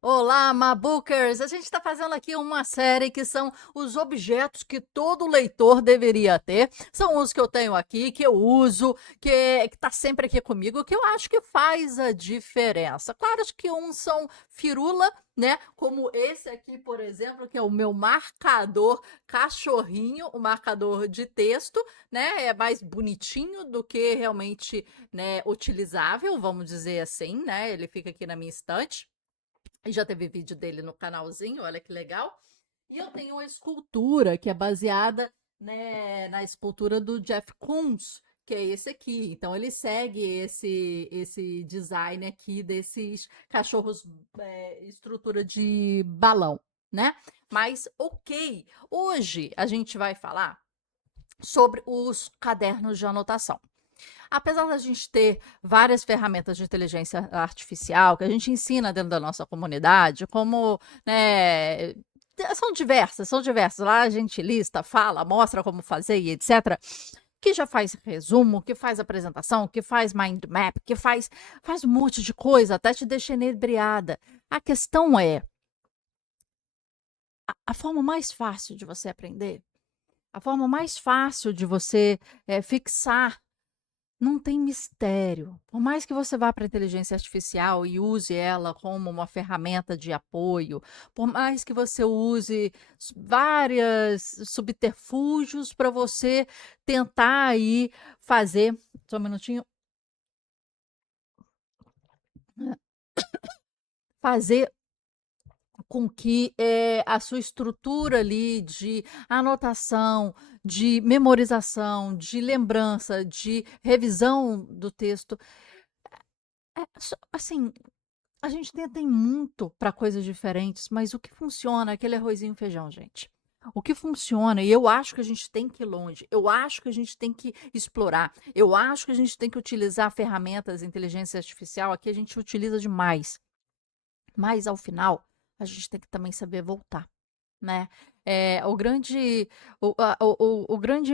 Olá, Mabookers! A gente está fazendo aqui uma série que são os objetos que todo leitor deveria ter. São os que eu tenho aqui, que eu uso, que está sempre aqui comigo, que eu acho que faz a diferença. Claro que uns são firula, né? Como esse aqui, por exemplo, que é o meu marcador cachorrinho, o marcador de texto, né? É mais bonitinho do que realmente, né, utilizável, vamos dizer assim, né? Ele fica aqui na minha estante. E já teve vídeo dele no canalzinho, olha que legal. E eu tenho uma escultura que é baseada, né, na escultura do Jeff Koons, que é esse aqui. Então ele segue esse design aqui desses cachorros, estrutura de balão, né? Mas ok, hoje a gente vai falar sobre os cadernos de anotação. Apesar da gente ter várias ferramentas de inteligência artificial que a gente ensina dentro da nossa comunidade, como, né, são diversas. Lá a gente lista, fala, mostra como fazer e etc. Que já faz resumo, que faz apresentação, que faz mind map, faz um monte de coisa, até te deixa inebriada. A questão é, a forma mais fácil de você aprender, a forma mais fácil de você fixar. Não tem mistério. Por mais que você vá para a inteligência artificial e use ela como uma ferramenta de apoio, por mais que você use várias subterfúgios para você tentar aí fazer, só um minutinho, fazer com que a sua estrutura ali de anotação, de memorização, de lembrança, de revisão do texto, assim, a gente tem muito para coisas diferentes, mas o que funciona é aquele arrozinho e feijão, gente. O que funciona, e eu acho que a gente tem que ir longe, eu acho que a gente tem que explorar, eu acho que a gente tem que utilizar ferramentas, inteligência artificial, aqui a gente utiliza demais. Mas ao final, a gente tem que também saber voltar, né? O grande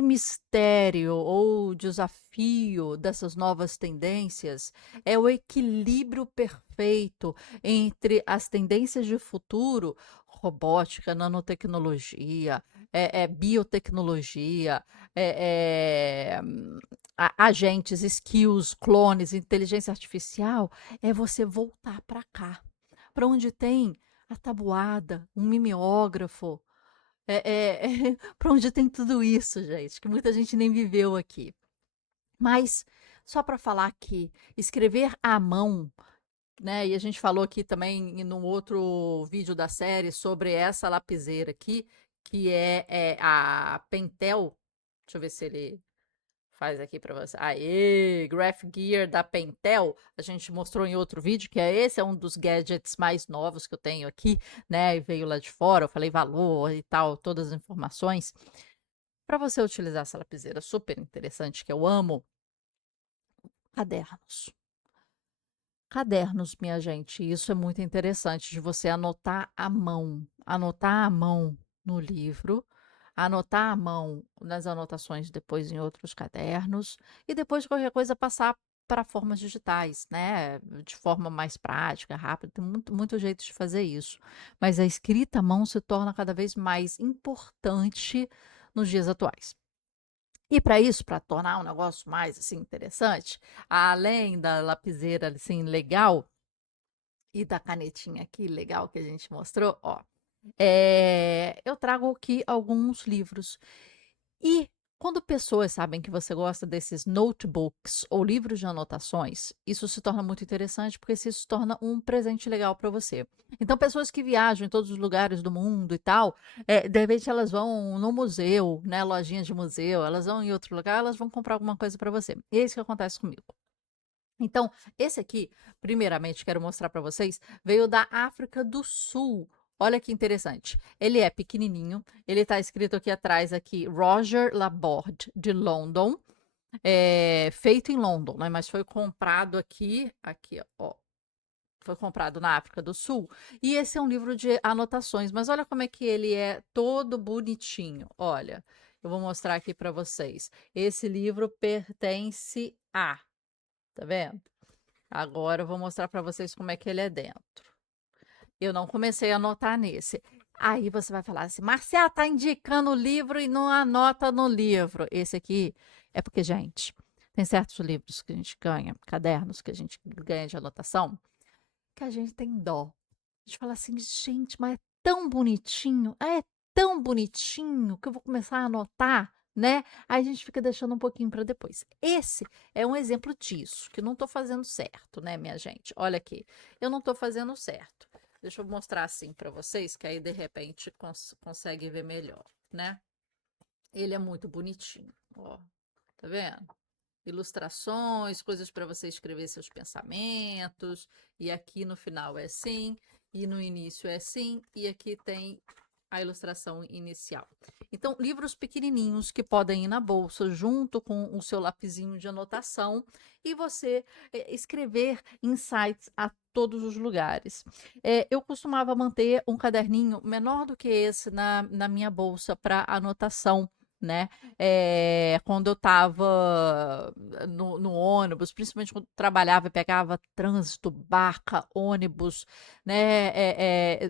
mistério ou desafio dessas novas tendências é o equilíbrio perfeito entre as tendências de futuro, robótica, nanotecnologia, biotecnologia, agentes, skills, clones, inteligência artificial, é você voltar para cá, para onde tem a tabuada, um mimeógrafo, para onde tem tudo isso, gente, que muita gente nem viveu aqui. Mas só para falar que escrever à mão, né? E a gente falou aqui também num outro vídeo da série sobre essa lapiseira aqui, que é a Pentel. Deixa eu ver se ele faz aqui para você. Aê, Graph Gear da Pentel. A gente mostrou em outro vídeo que esse é um dos gadgets mais novos que eu tenho aqui, né? E veio lá de fora, eu falei valor e tal, todas as informações. Para você utilizar essa lapiseira super interessante que eu amo, cadernos. Cadernos, minha gente, isso é muito interessante de você anotar à mão no livro, anotar à mão nas anotações depois em outros cadernos e depois qualquer coisa passar para formas digitais, né? De forma mais prática, rápida, tem muito jeito de fazer isso. Mas a escrita à mão se torna cada vez mais importante nos dias atuais. E para isso, para tornar um negócio mais assim interessante, além da lapiseira assim legal e da canetinha aqui legal que a gente mostrou, ó, eu trago aqui alguns livros. E quando pessoas sabem que você gosta desses notebooks ou livros de anotações, isso se torna muito interessante porque isso se torna um presente legal para você. Então, pessoas que viajam em todos os lugares do mundo e tal, de repente elas vão no museu, né, lojinha de museu, elas vão em outro lugar, elas vão comprar alguma coisa para você. E é isso que acontece comigo. Então, esse aqui, primeiramente, quero mostrar para vocês, veio da África do Sul. Olha que interessante. Ele é pequenininho, ele está escrito aqui atrás aqui Roger Laborde de London, feito em London, né? Mas foi comprado aqui, ó, foi comprado na África do Sul. E esse é um livro de anotações, mas olha como é que ele é todo bonitinho. Olha, eu vou mostrar aqui para vocês. Esse livro pertence a, tá vendo? Agora eu vou mostrar para vocês como é que ele é dentro. Eu não comecei a anotar nesse. Aí você vai falar assim: Marcela tá indicando o livro e não anota no livro. Esse aqui é porque, gente, tem certos livros que a gente ganha, cadernos que a gente ganha de anotação, que a gente tem dó. A gente fala assim: gente, mas é tão bonitinho que eu vou começar a anotar, né? Aí a gente fica deixando um pouquinho para depois. Esse é um exemplo disso, que não estou fazendo certo, né, minha gente? Olha aqui, eu não estou fazendo certo. Deixa eu mostrar assim para vocês, que aí de repente consegue ver melhor, né? Ele é muito bonitinho, ó. Tá vendo? Ilustrações, coisas para você escrever seus pensamentos. E aqui no final é assim, e no início é assim, e aqui tem a ilustração inicial. Então, livros pequenininhos que podem ir na bolsa junto com o seu lapisinho de anotação e você escrever insights a todos os lugares. Eu costumava manter um caderninho menor do que esse na minha bolsa para anotação, né? Quando eu estava no ônibus, principalmente quando trabalhava e pegava trânsito, barca, ônibus, né?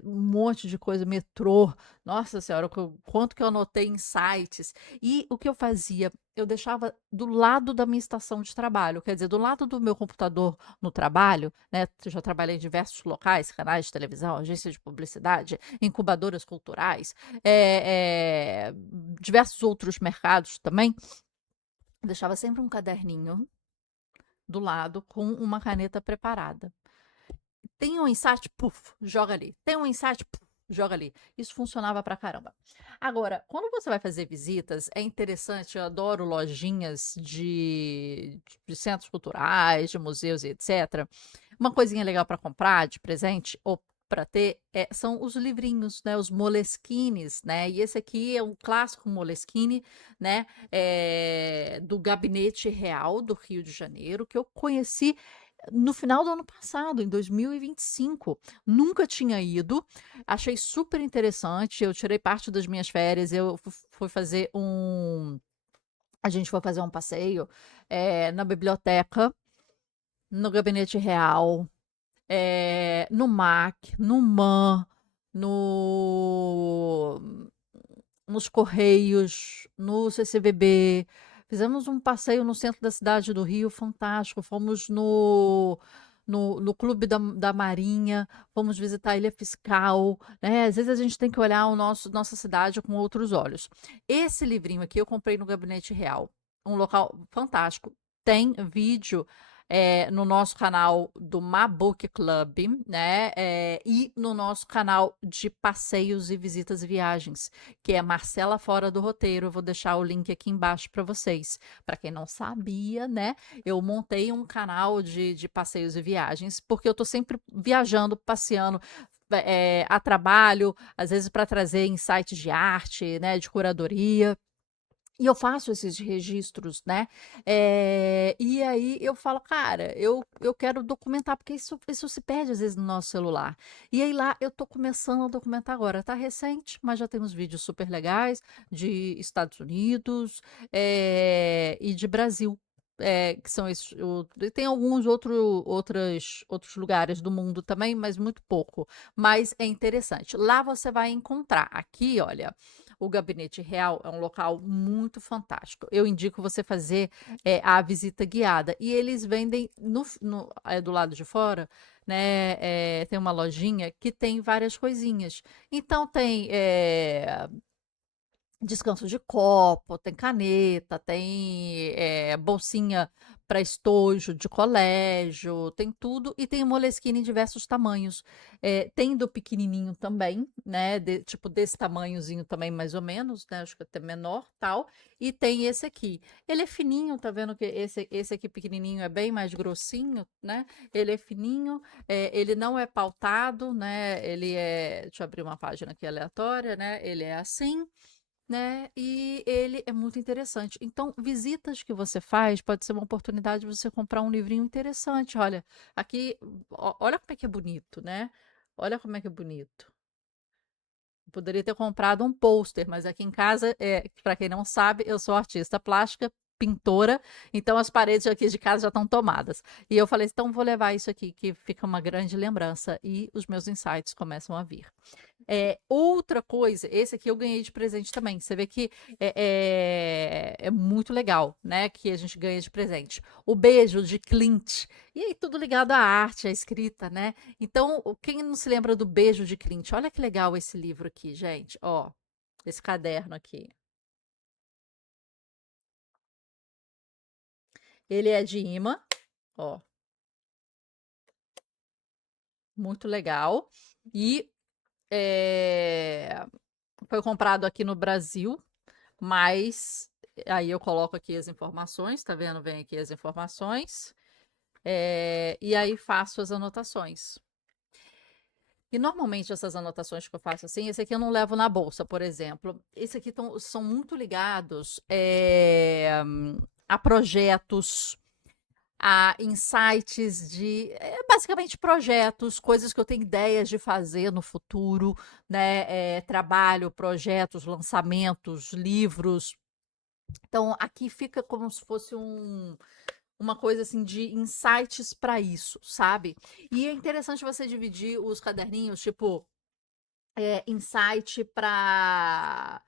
Um monte de coisa, metrô. Nossa Senhora, quanto que eu anotei em sites. E o que eu fazia? Eu deixava do lado da minha estação de trabalho, quer dizer, do lado do meu computador no trabalho, né? Eu já trabalhei em diversos locais, canais de televisão, agências de publicidade, incubadoras culturais, diversos outros mercados também. Deixava sempre um caderninho do lado com uma caneta preparada. Tem um insight, puf, joga ali. Tem um insight, puf, joga ali. Isso funcionava pra caramba. Agora, quando você vai fazer visitas, é interessante, eu adoro lojinhas de centros culturais, de museus e etc. Uma coisinha legal para comprar de presente ou para ter são os livrinhos, né? Os Moleskines, né? E esse aqui é um clássico Moleskine, né? Do Gabinete Real do Rio de Janeiro, que eu conheci no final do ano passado, em 2025. Nunca tinha ido, achei super interessante. Eu tirei parte das minhas férias, eu fui fazer um. A gente foi fazer um passeio na biblioteca, no Gabinete Real, no MAC, no MAN, no, nos Correios, no CCBB. Fizemos um passeio no centro da cidade do Rio, fantástico. Fomos no Clube da Marinha, fomos visitar a Ilha Fiscal, né? Às vezes a gente tem que olhar nossa cidade com outros olhos. Esse livrinho aqui eu comprei no Gabinete Real, um local fantástico. Tem vídeo no nosso canal do Mabook Club, né? E no nosso canal de passeios e visitas e viagens, que é Marcela Fora do Roteiro. Eu vou deixar o link aqui embaixo para vocês. Para quem não sabia, né? Eu montei um canal de passeios e viagens, porque eu tô sempre viajando, passeando. A trabalho, às vezes para trazer insights de arte, né, de curadoria. E eu faço esses registros, né? E aí eu falo, cara, eu quero documentar, porque isso se perde às vezes no nosso celular. E aí lá eu tô começando a documentar agora. Tá recente, mas já tem uns vídeos super legais de Estados Unidos, e de Brasil. Que são esses. E tem alguns outros lugares do mundo também, mas muito pouco. Mas é interessante. Lá você vai encontrar. Aqui, olha. O Gabinete Real é um local muito fantástico. Eu indico você fazer a visita guiada. E eles vendem do lado de fora, né? Tem uma lojinha que tem várias coisinhas. Então tem descanso de copo, tem caneta, tem bolsinha para estojo de colégio, tem tudo e tem Moleskine em diversos tamanhos. Tem do pequenininho também, né? Tipo desse tamanhozinho também, mais ou menos, né? Acho que até menor, tal. E tem esse aqui. Ele é fininho, tá vendo que esse aqui pequenininho é bem mais grossinho, né? Ele é fininho, ele não é pautado, né? Ele é, deixa eu abrir uma página aqui aleatória, né? Ele é assim, né, e ele é muito interessante. Então, visitas que você faz pode ser uma oportunidade de você comprar um livrinho interessante. Olha, aqui, olha como é que é bonito, né? Olha como é que é bonito. Poderia ter comprado um pôster, mas aqui em casa, para quem não sabe, eu sou artista plástica, pintora, então as paredes aqui de casa já estão tomadas. E eu falei, então vou levar isso aqui, que fica uma grande lembrança, e os meus insights começam a vir. Outra coisa, esse aqui eu ganhei de presente também. Você vê que é muito legal, né? Que a gente ganha de presente. O beijo de Clint. E aí, tudo ligado à arte, à escrita, né? Então, quem não se lembra do beijo de Clint? Olha que legal esse livro aqui, gente. Ó, esse caderno aqui. Ele é de imã, ó, muito legal. E foi comprado aqui no Brasil, mas aí eu coloco aqui as informações, tá vendo? Vem aqui as informações. E aí faço as anotações. E normalmente essas anotações que eu faço assim, esse aqui eu não levo na bolsa, por exemplo. Esse aqui são muito ligados a projetos, a insights de basicamente projetos, coisas que eu tenho ideias de fazer no futuro, né? Trabalho, projetos, lançamentos, livros. Então, aqui fica como se fosse uma coisa assim de insights para isso, sabe? E é interessante você dividir os caderninhos, tipo, insight para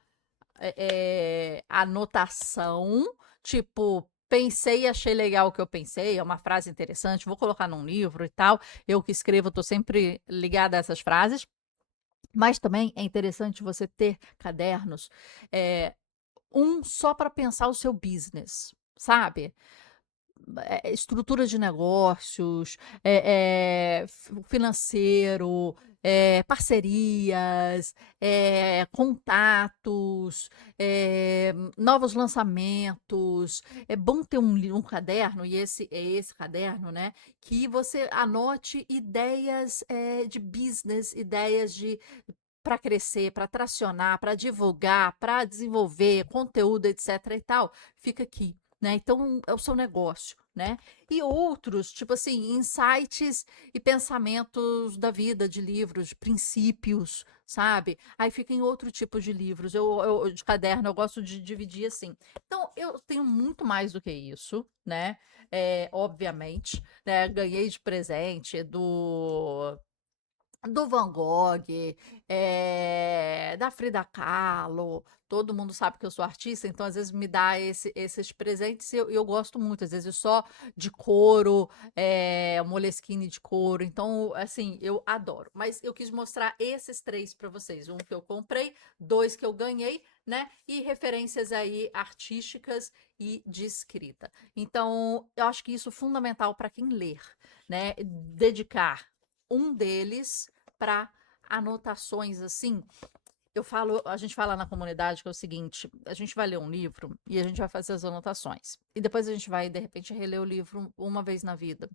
anotação, tipo, pensei e achei legal o que eu pensei, é uma frase interessante, vou colocar num livro e tal. Eu que escrevo, estou sempre ligada a essas frases. Mas também é interessante você ter cadernos, um só para pensar o seu business, sabe? Estrutura de negócios, financeiro, parcerias, contatos, novos lançamentos. É bom ter um caderno, e esse é esse caderno, né? Que você anote ideias de business, ideias de para crescer, para tracionar, para divulgar, para desenvolver conteúdo, etc. e tal, fica aqui. Né? Então, é o seu negócio, né? E outros, tipo assim, insights e pensamentos da vida, de livros, princípios, sabe? Aí fica em outro tipo de livros, de caderno, eu gosto de dividir assim. Então, eu tenho muito mais do que isso, né? Obviamente, né? Ganhei de presente do Van Gogh, da Frida Kahlo. Todo mundo sabe que eu sou artista, então às vezes me dá esses presentes e eu gosto muito. Às vezes só de couro, Moleskine de couro. Então, assim, eu adoro. Mas eu quis mostrar esses três para vocês. Um que eu comprei, dois que eu ganhei, né? E referências aí artísticas e de escrita. Então, eu acho que isso é fundamental para quem ler, né? Dedicar um deles para anotações assim. A gente fala na comunidade que é o seguinte: a gente vai ler um livro e a gente vai fazer as anotações. E depois a gente vai, de repente, reler o livro uma vez na vida.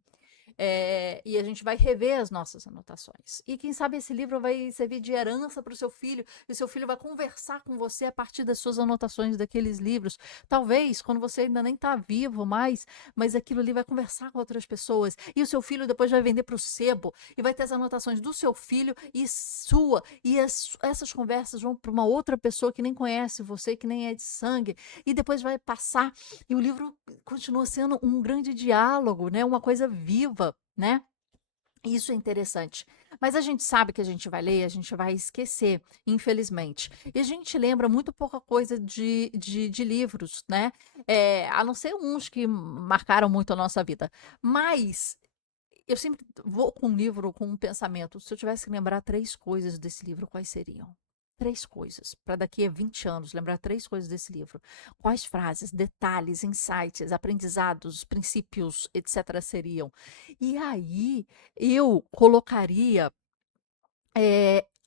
E a gente vai rever as nossas anotações. E quem sabe esse livro vai servir de herança para o seu filho, e o seu filho vai conversar com você a partir das suas anotações daqueles livros. Talvez, quando você ainda nem está vivo mais, mas aquilo ali vai conversar com outras pessoas. E o seu filho depois vai vender para o sebo e vai ter as anotações do seu filho e sua. E essas conversas vão para uma outra pessoa que nem conhece você, que nem é de sangue. E depois vai passar. E o livro continua sendo um grande diálogo, né? Uma coisa viva, né? Isso é interessante. Mas a gente sabe que a gente vai ler, a gente vai esquecer, infelizmente. E a gente lembra muito pouca coisa de livros, né? A não ser uns que marcaram muito a nossa vida. Mas eu sempre vou com um livro, com um pensamento. Se eu tivesse que lembrar três coisas desse livro, quais seriam? Três coisas. Para daqui a 20 anos, lembrar três coisas desse livro. Quais frases, detalhes, insights, aprendizados, princípios, etc. seriam? E aí eu colocaria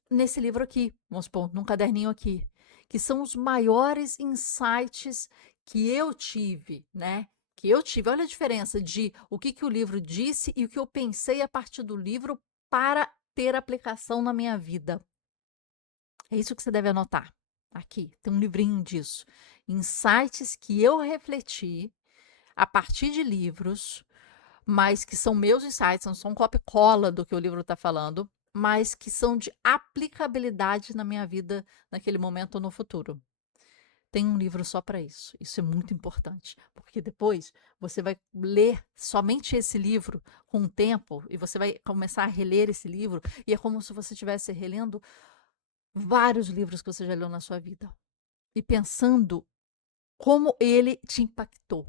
nesse livro aqui, vamos supor, num caderninho aqui, que são os maiores insights que eu tive, né? Que eu tive. Olha a diferença de o que o livro disse e o que eu pensei a partir do livro para ter aplicação na minha vida. É isso que você deve anotar. Aqui, tem um livrinho disso. Insights que eu refleti a partir de livros, mas que são meus insights, não são copia-cola do que o livro está falando, mas que são de aplicabilidade na minha vida naquele momento ou no futuro. tem um livro só para isso. Isso é muito importante, porque depois você vai ler somente esse livro com o tempo e você vai começar a reler esse livro e é como se você estivesse relendo vários livros que você já leu na sua vida e pensando como ele te impactou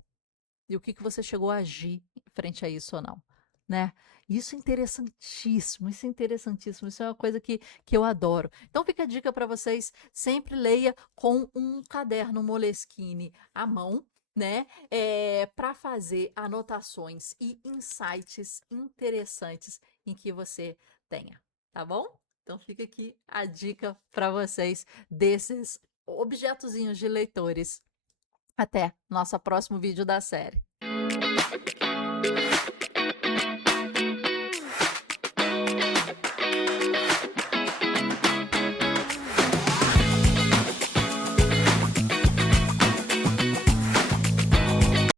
e o que que você chegou a agir frente a isso ou não, né? Isso é interessantíssimo, isso é uma coisa que eu adoro. Então fica a dica para vocês, sempre leia com um caderno Moleskine à mão, né? Para fazer anotações e insights interessantes em que você tenha, tá bom? Então fica aqui a dica para vocês desses objetozinhos de leitores. Até nosso próximo vídeo da série.